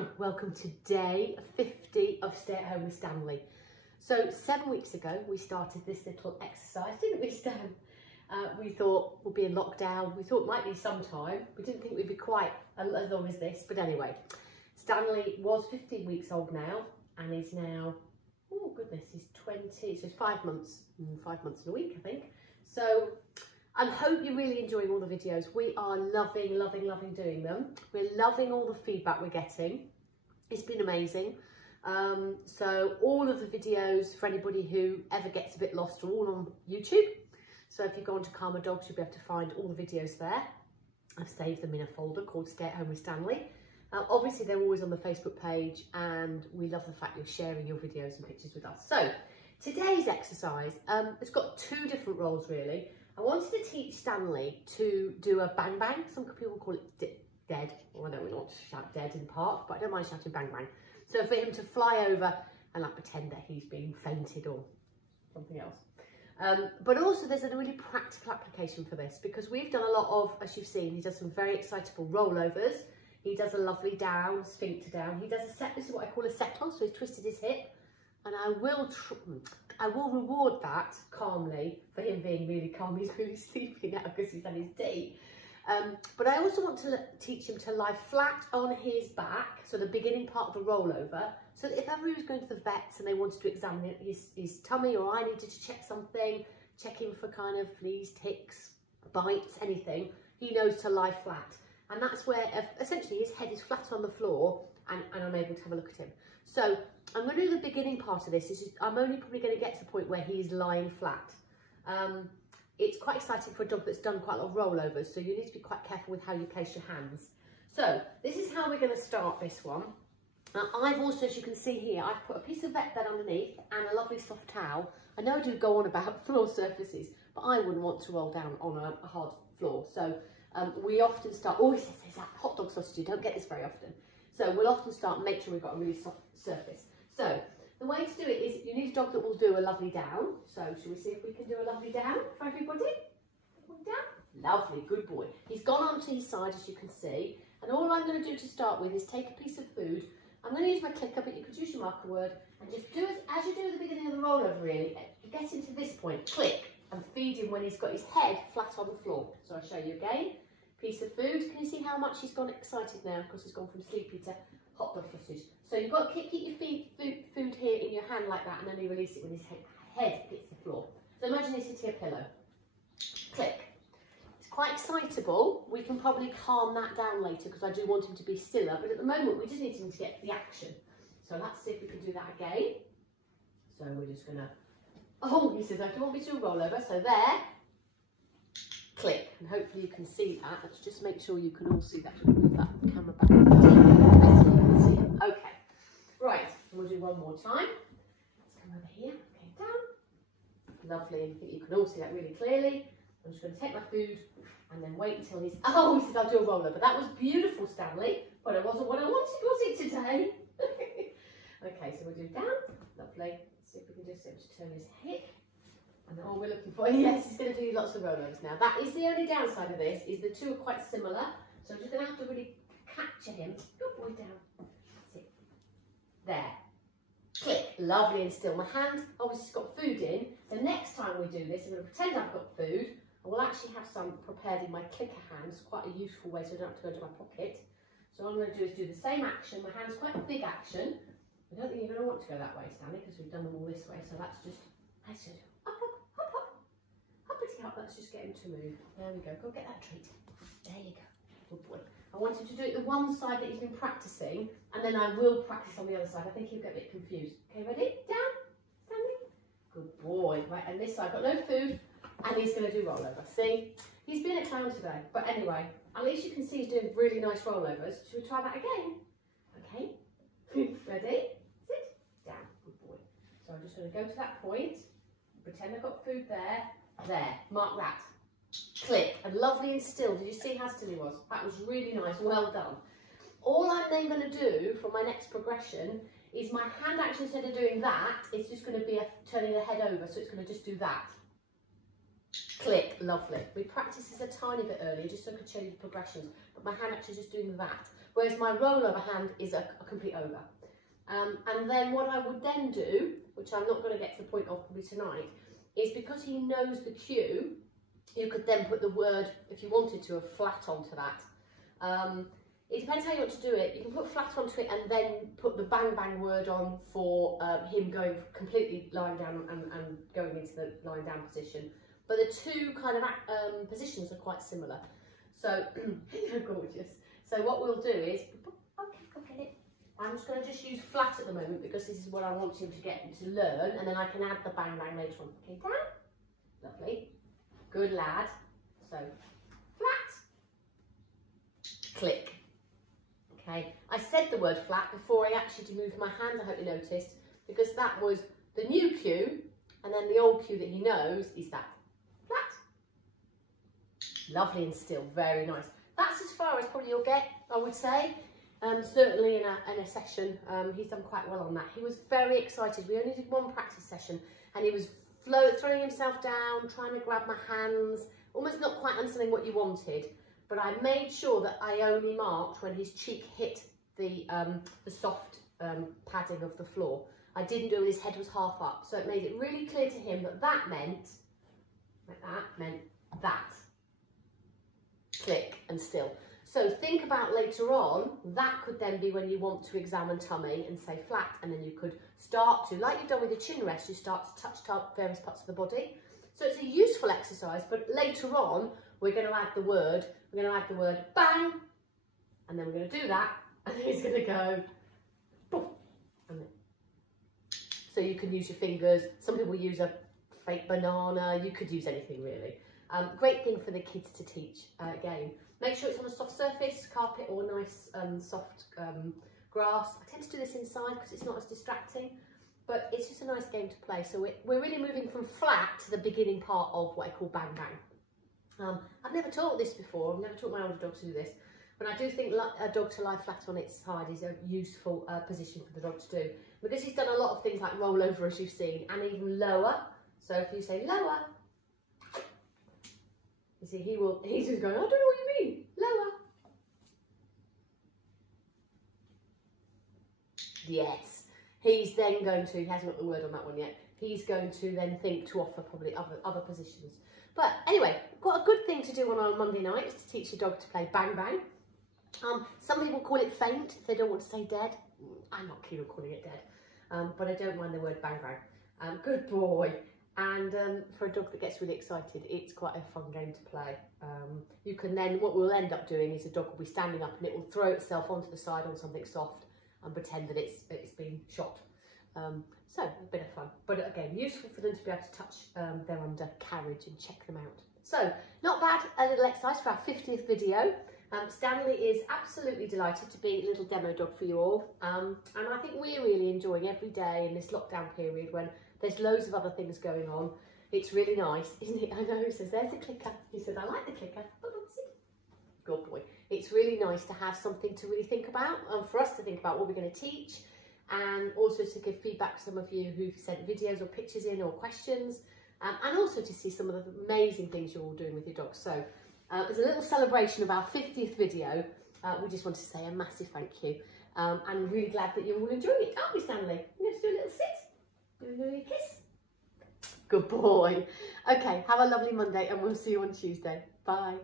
Hi, welcome to day 50 of Stay at Home with Stanley. So 7 weeks ago we started this little exercise, didn't we, Stan? We thought we'll be in lockdown. We thought it might be some time. We didn't think we'd be quite as long as this, but anyway. Stanley was 15 weeks old now and is now, oh goodness, he's 20, so 5 months, 5 months in a week, I think. So I hope you're really enjoying all the videos. We are loving doing them. We're loving all the feedback we're getting. It's been amazing. So all of the videos, for anybody who ever gets a bit lost, are all on YouTube. So if you go onto Karma Dogs, you'll be able to find all the videos there. I've saved them in a folder called Stay at Home with Stanley. Obviously, they're always on the Facebook page, and we love the fact you're sharing your videos and pictures with us. So today's exercise, it's got 2 different roles really. I wanted to teach Stanley to do a bang bang. Some people call it dead. Well, I know we're not shout dead in the park, but I don't mind shouting bang bang. So for him to fly over and like pretend that he's being fainted or something else. But also there's a really practical application for this, because we've done a lot of, as you've seen, he does some very excitable rollovers. He does a lovely down, sphincter down. He does a set, this is what I call a set on, so he's twisted his hip. And I will reward that calmly for him being really calm. He's really sleepy now because he's had his tea. But I also want to teach him to lie flat on his back, so the beginning part of the rollover, so that if ever he was going to the vets and they wanted to examine his tummy, or I needed to check something, check him for kind of fleas, ticks, bites, anything, he knows to lie flat. And that's where essentially his head is flat on the floor and I'm able to have a look at him. So I'm going to do the beginning part of this. I'm only probably going to get to the point where he's lying flat. It's quite exciting for a dog that's done quite a lot of rollovers, so you need to be quite careful with how you place your hands. So this is how we're going to start this one. Now, I've also, as you can see here, I've put a piece of vet bed underneath and a lovely soft towel. I know I do go on about floor surfaces, but I wouldn't want to roll down on a hard floor. So we often start, oh, it says that hot dog sausage, you don't get this very often. So we'll often start, make sure we've got a really soft surface. So the way to do it is you need a dog that will do a lovely down. So shall we see if we can do a lovely down for everybody? Down. Lovely, good boy. He's gone onto his side, as you can see. And all I'm going to do to start with is take a piece of food. I'm going to use my clicker, but you could use your marker word. And just do it as you do at the beginning of the rollover, really. You get him to this point, click, and feed him when he's got his head flat on the floor. So I'll show you again. Piece of food. Can you see how much he's gone excited now? Because he's gone from sleepy to hot dog sausage. So you've got to keep your food here in your hand like that, and then you release it when his head hits the floor. So imagine he's sitting a pillow. Click. It's quite excitable. We can probably calm that down later because I do want him to be stiller, but at the moment we just need him to get the action. So let's see if we can do that again. So we're just gonna, oh, he says, I don't want me to roll over. So there, click, and hopefully you can see that. Let's just make sure you can all see that. Just move that camera back. Okay, right, we'll do one more time. Let's come over here, okay, down. Lovely, and I think you can all see that really clearly. I'm just going to take my food and then wait until he's, oh, he says I'll do a rollover. That was beautiful, Stanley, but it wasn't what I wanted, was it, today? Okay, so we'll do down, lovely. Let's see if we can just turn his hip. And all we're looking for, yes, he's going to do lots of rollovers now. That is the only downside of this, is the 2 are quite similar. So I'm just going to have to really capture him. Good boy, down. That's it. There. Click. Lovely and still. My hand obviously has got food in. So next time we do this, I'm going to pretend I've got food. I will actually have some prepared in my clicker hands. Quite a useful way so I don't have to go into my pocket. So what I'm going to do is do the same action. My hand's quite a big action. I don't think you're going to want to go that way, Stanley, because we've done them all this way. So let's just up, up, up, up. Uppity up. Let's just get him to move. There we go. Go get that treat. There you go. Good boy. I want him to do it the one side that he's been practicing, and then I will practice on the other side. I think he'll get a bit confused. Okay, ready? Down. Stanley. Good boy. Right, and this side got no food, and he's going to do rollover. See? He's been a clown today. But anyway, at least you can see he's doing really nice rollovers. Should we try that again? Okay. Ready? Sit. Down. Good boy. So I'm just going to go to that point. Pretend I've got food there. There. Mark that. Click. And lovely and still. Did you see how still he was? That was really nice. Well done. All I'm then going to do for my next progression is my hand action, instead of doing that, it's just going to be turning the head over. So it's going to just do that. Click. Lovely. We practiced this a tiny bit earlier just so I could show you the progressions. But my hand action is just doing that. whereas my rollover hand is a complete ogre. And then what I would then do, which I'm not going to get to the point of probably tonight, is because he knows the cue, you could then put the word, if you wanted to, a flat onto that. It depends how you want to do it. You can put flat onto it and then put the bang bang word on for him going completely lying down and going into the lying down position. But the two kind of positions are quite similar. So, they're gorgeous. So what we'll do is, I'm just going to just use flat at the moment because this is what I want him to get him to learn, and then I can add the bang bang later on. Okay, down. Lovely. Good lad. So, flat. Click. Okay, I said the word flat before I actually moved my hand, I hope you noticed, because that was the new cue, and then the old cue that he knows is that. Flat. Lovely and still, very nice. That's as far as probably you'll get, I would say. Certainly in a session, he's done quite well on that. He was very excited. We only did one practice session, and he was throwing himself down, trying to grab my hands, almost not quite understanding what you wanted. But I made sure that I only marked when his cheek hit the soft padding of the floor. I didn't do it when his head was half up. So it made it really clear to him that that meant, like that, meant that. Click and still. So think about later on, that could then be when you want to examine tummy and say flat, and then you could start to, like you've done with the chin rest, you start to touch various parts of the body. So it's a useful exercise, but later on, we're going to add the word, bang, and then we're going to do that, and then he's going to go, boom, and then. So you can use your fingers, some people use a fake banana, you could use anything really. Great thing for the kids to teach again. Make sure it's on a soft surface, carpet or nice soft grass. I tend to do this inside because it's not as distracting, but it's just a nice game to play. So we're really moving from flat to the beginning part of what I call bang bang. I've never taught this before, I've never taught my older dog to do this, but I do think a dog to lie flat on its side is a useful position for the dog to do. Because he's done a lot of things like roll over, as you've seen, and even lower. So if you say lower, you see he's just going, I don't know what you mean, lower. Yes, he's then going to, he hasn't got the word on that one yet, he's going to then think to offer probably other positions. But anyway, got a good thing to do on a Monday night is to teach your dog to play bang bang. Some people call it faint if they don't want to say dead. I'm not keen on calling it dead, but I don't mind the word bang bang. Good boy. And for a dog that gets really excited, it's quite a fun game to play. You can then, what we'll end up doing is the dog will be standing up and it will throw itself onto the side on something soft and pretend that it's been shot. So a bit of fun, but again, useful for them to be able to touch their undercarriage and check them out. So not bad, a little exercise for our 50th video. Stanley is absolutely delighted to be a little demo dog for you all. And I think we're really enjoying every day in this lockdown period when there's loads of other things going on. It's really nice, isn't it? I know, he says, there's the clicker. He says, I like the clicker. Good boy. It's really nice to have something to really think about, and for us to think about what we're going to teach, and also to give feedback to some of you who've sent videos or pictures in or questions, and also to see some of the amazing things you're all doing with your dogs. So as a little celebration of our 50th video, we just want to say a massive thank you. And really glad that you're all enjoying it, aren't we, Stanley? We're going to do a little sit. Doing a kiss. Good boy. Okay, have a lovely Monday and we'll see you on Tuesday. Bye.